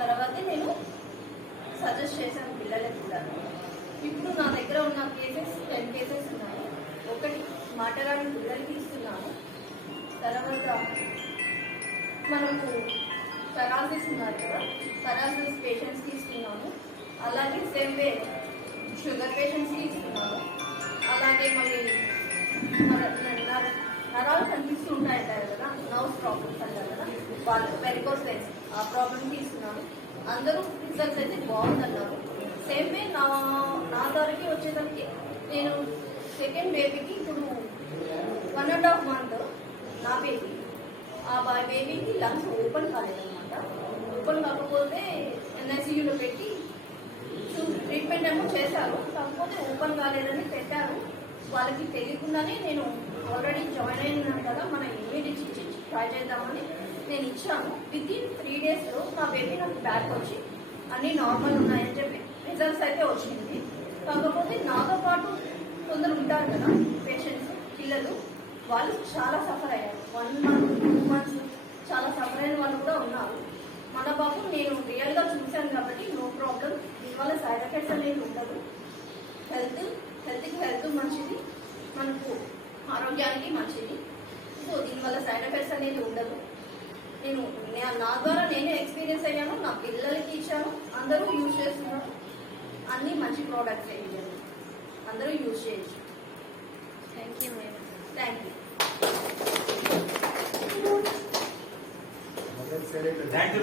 తర్వాత నేను సజెస్ట్ చేశాను పిల్లలకు కూడా ఇప్పుడు నా దగ్గర ఉన్న కేసెస్ టెన్ కేసెస్ ఉన్నాయి. ఒకటి మాటరాని పిల్లలకి ఇస్తున్నాను. తర్వాత మనకు పెరాలసిస్ ఉన్నారు కదా పెరాలసిస్ పేషెంట్స్కి ఇస్తున్నాము అలాగే సేమ్ వే షుగర్ పేషెంట్స్కి ఇస్తున్నాము అలాగే మళ్ళీ మన- నరాలు కనిపిస్తూ ఉంటాయంటారు కదా నౌస్ ప్రాబ్లమ్స్ అంటారు కదా వాళ్ళు వెరికోస్ వెన్స్ ఆ ప్రాబ్లం తీసుకున్నాను. అందరూ రిజల్ట్స్ అయితే బాగుందన్నారు. సేమ్ వే నా నా ద్వారాకి వచ్చేసరికి నేను సెకండ్ బేబీకి ఇప్పుడు వన్ అండ్ హాఫ్ మంత్ నా బేబీ ఆ బేబీకి లంగ్స్ ఓపెన్ కాలేదన్నమాట. ఓపెన్ కాకపోతే ఎన్ఐసీయూలో పెట్టి ట్రీట్మెంట్ ఏమో చేశారు. కాకపోతే ఓపెన్ కాలేదని పెట్టారు. వాళ్ళకి తెలియకుండానే నేను ఆల్రెడీ జాయిన్ అయినాను కదా మన ఇమ్యూనిటీ ట్రై చేద్దామని. నేను ఇచ్చాను విత్ ఇన్ త్రీ డేస్లో మా బేబీ నాకు బ్యాక్ వచ్చి అన్నీ నార్మల్ ఉన్నాయని చెప్పి రిజల్ట్స్ అయితే వచ్చింది. కాకపోతే నాతో పాటు కొందరు ఉంటారు కదా పేషెంట్స్ పిల్లలు వాళ్ళు చాలా సఫర్ అయ్యారు. వన్ మంత్ టూ మంత్స్ చాలా సఫర్ అయిన వాళ్ళు కూడా ఉన్నారు. మన బాబు నేను రియల్గా చూశాను కాబట్టి నో ప్రాబ్లం దీనివల్ల సైడ్ ఎఫెక్ట్స్ అనేది ఉండదు. హెల్త్ హెల్త్కి హెల్త్ మంచిది. మనకు ఆరోగ్యానికి మంచిది. సో దీనివల్ల సైడ్ ఎఫెక్ట్స్ అనేది ఉండదు. నేను నే- ద్వారా నేనే ఎక్స్పీరియన్స్ అయ్యాను నా పిల్లలకి ఇచ్చాను అందరూ యూజ్ చేస్తున్నారు. అన్నీ మంచి ప్రోడక్ట్స్ ఇవ్వాలి అందరూ యూజ్ చేయొచ్చు. Thank you madam thank you thank you